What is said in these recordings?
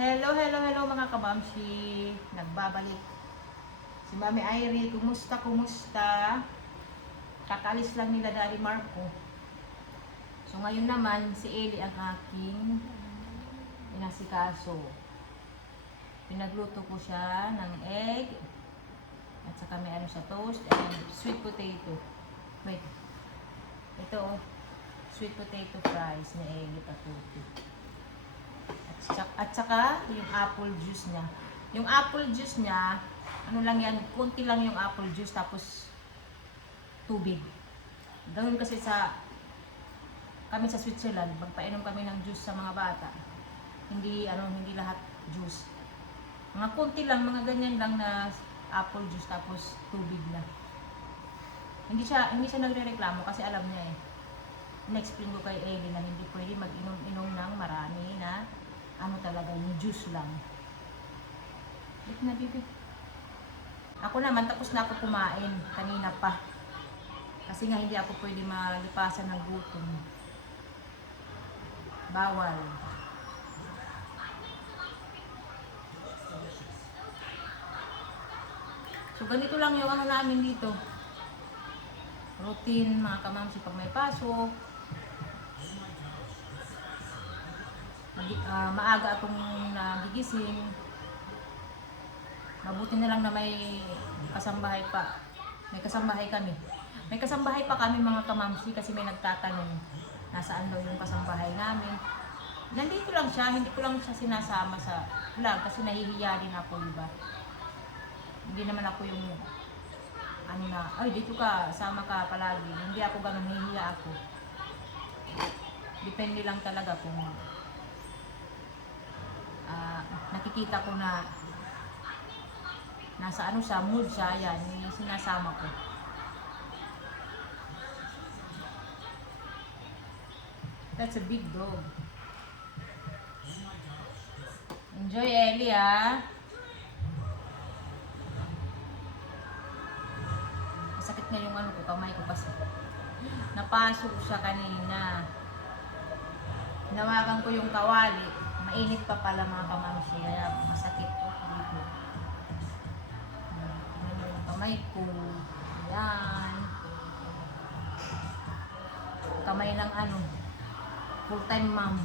Hello mga kabamsi. Nagbabalik. Si Mami Irene, kumusta? Kakalis lang nila Daddy Marco. So ngayon naman, si Eli ang aking inasikaso. Pinagluto ko siya ng egg. At saka may ano sa toast and sweet potato. Wait. Ito sweet potato fries na Eli patuto. At saka yung apple juice niya. Yung apple juice niya, ano lang yan, konti lang yung apple juice tapos tubig. Gawin kasi kami sa Switzerland, magpainom kami ng juice sa mga bata. Hindi lahat juice. Mga konti lang, mga ganyan lang na apple juice tapos tubig na. Hindi siya nagrereklamo kasi alam niya eh. Na-explain ko kay Ellie na hindi pwede mag-inom-inom ng marami na talaga yung juice lang. Wait na bibi. Ako naman tapos na ako kumain kanina pa. Kasi nga hindi ako pwede malipasan ng gutom. Bawal. So ganito lang yung namin dito. Routine mga kamamsi pag may pasok. Maaga akong nagigising. Mabuti na lang na may kasambahay pa. May kasambahay kami. May kasambahay pa kami mga kamamsi kasi may nagtatanong nasaan daw yung kasambahay namin. Nandito lang siya, hindi ko lang siya sinasama sa vlog kasi nahihiya din ako, diba? Hindi naman ako yung ay dito ka, sama ka palagi. Hindi ako ganun, nahihiya ako. Depende lang talaga kung nakikita ko na nasa sa mood siya, yan, yung sinasama ko. That's a big dog. Enjoy, Ellie, ah. Masakit na yung ko, kamay ko kasi. Napasok siya kanina. Hinawakan ko yung kawali. Mainit pa pala mga kamamsi, kaya masakit dito. Yung kamay ko. Yan. Kamay ng full-time mom.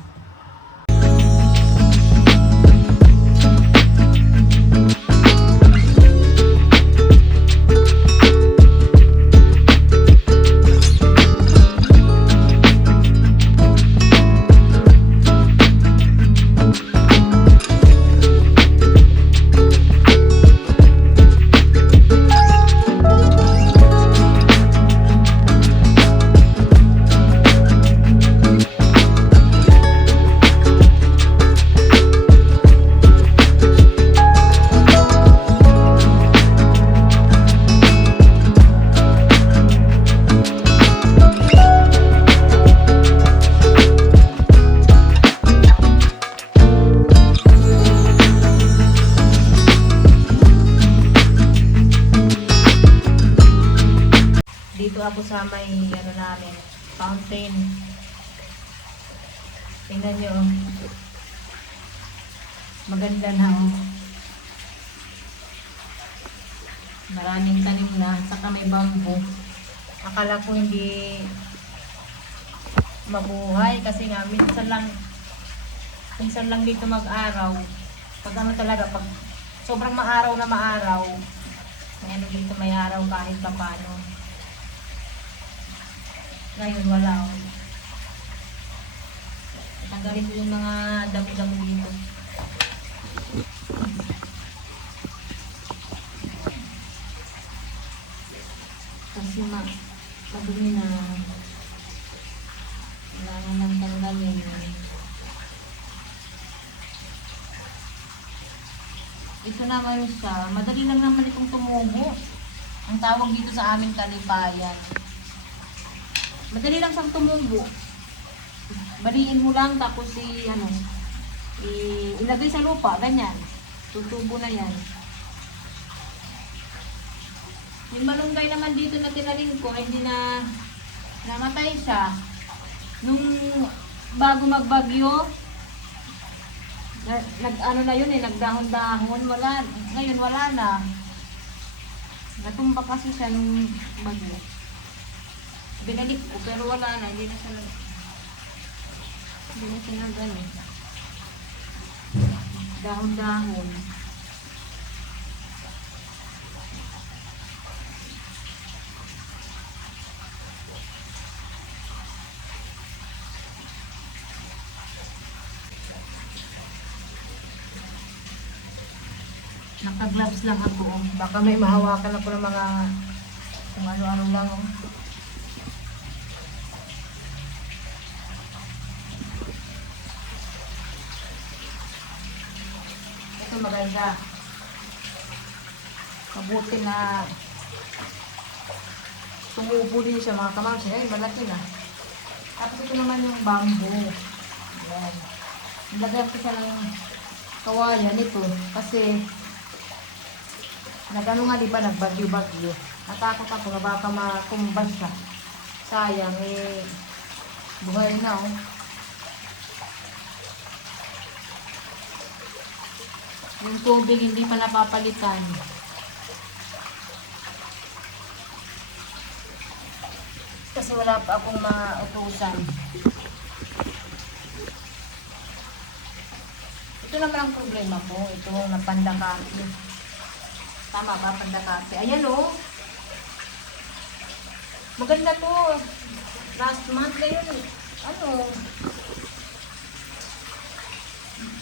Dito ako sa may namin, fountain. Tingnan nyo. Maganda na Maraming tanim na, saka may bamboo. Akala ko hindi mabuhay kasi nga minsan lang dito mag-araw. Pag talaga, pag sobrang maaraw na maaraw, may dito may araw kahit pa paano. Ngayon wala. Tanggalin ko yung mga damo-damo dito. Kasi madumi na. Wala nang tanggalin. Ito naman siya. Madali lang naman itong tumubo. Ang tawag dito sa amin kalipayan. Madali lang siyang tumubo. Baliin mo lang tapos ilagay sa lupa, ganyan. Tutubo na yan. Yung malunggay naman dito na tinanim ko, hindi na namatay siya. Nung bago magbagyo, Ano na yun eh, nagdahon-dahon, wala. Ngayon wala na. Natumba kasi siya nung bagyo. Binalik ko pero wala na, hindi na siya nag ano. Dahon-dahon. Naka-gloves lang ako. Baka may mahawakan ako ng mga kung ano-ano lang. Ito maganda. Mabuti na tumubo din siya mga kamamsi. Ay, malaki na. Tapos ito naman yung bamboo. Ayan. Nilagyan ko siya ng kawayan ito. Kasi nagano nga diba, nagbagyo-bagyo. Natakot ako na baka makumbas siya. Sayang eh, buhay na oh. Yung tubig hindi pa napapalitan. Kasi wala pa akong mautusan. Ito naman ang problema ko. Ito, napandakaki. Tama ba, pandakaki? Ayan o. Maganda to. Last month na yun. Ano?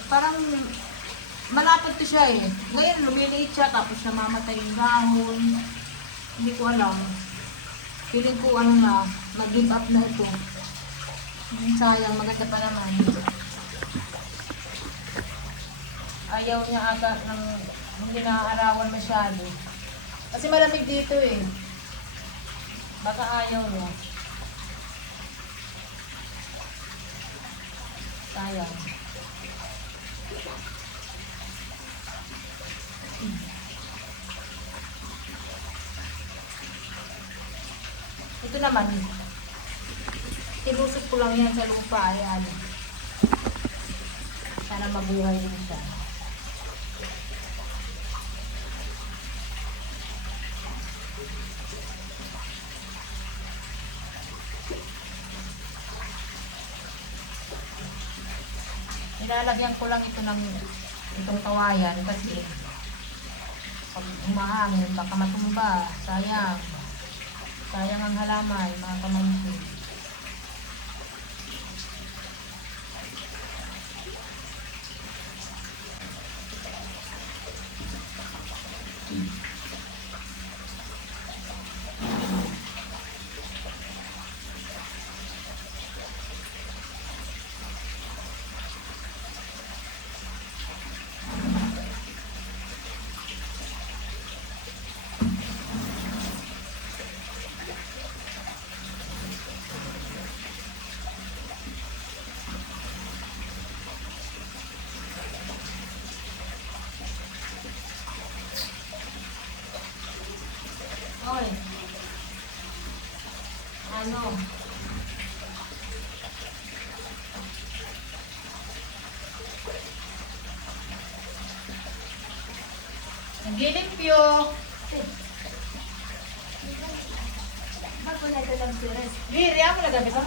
Parang malapot to siya eh. Ngayon lumiliit siya tapos namamatay yung dahon. Hindi ko alam. Feeling ko ano na, mag-give up na ito. Sayang, maganda pa naman. Ayaw niya aga ng hindi naaarawan masyado. Kasi malamig dito eh. Baka ayaw niya. Sayang. Ito naman, tilusot ko lang yan sa lupa. Ayan. Sana mabuhay din siya. Nilalagyan ko lang ito ng itong kawayan kasi pag humahangin baka matumba. Sayang. Sayang ang halaman, mga kamangkin. Oy. Ano? Nagilimpyo. Bago na ito lang sires. Diri, ako nagabi ko.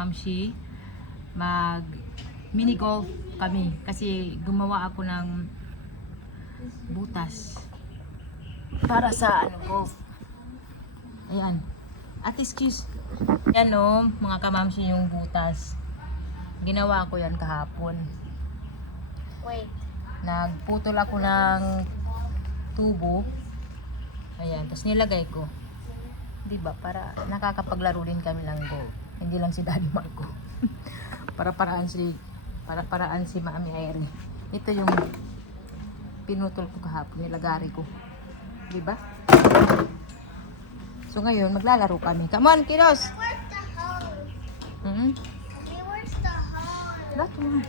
kamamshi, mag mini golf kami. Kasi gumawa ako ng butas para sa golf. Ayan. At excuse. Yan o, mga kamamshi, yung butas. Ginawa ko yan kahapon. Wait. Nagputol ako ng tubo. Ayan, tapos nilagay ko. 'Di ba? Para nakakapaglaro din kami ng golf. Hindi lang si Daddy Marco. Para-paraan si Mami Irene. Ito yung pinutol ko kahapon, nilagari ko. 'Di ba? So ngayon maglalaro kami. Come on, kiddos. Where's the hose? Mhm. Okay, where's the hose? Lahat mo.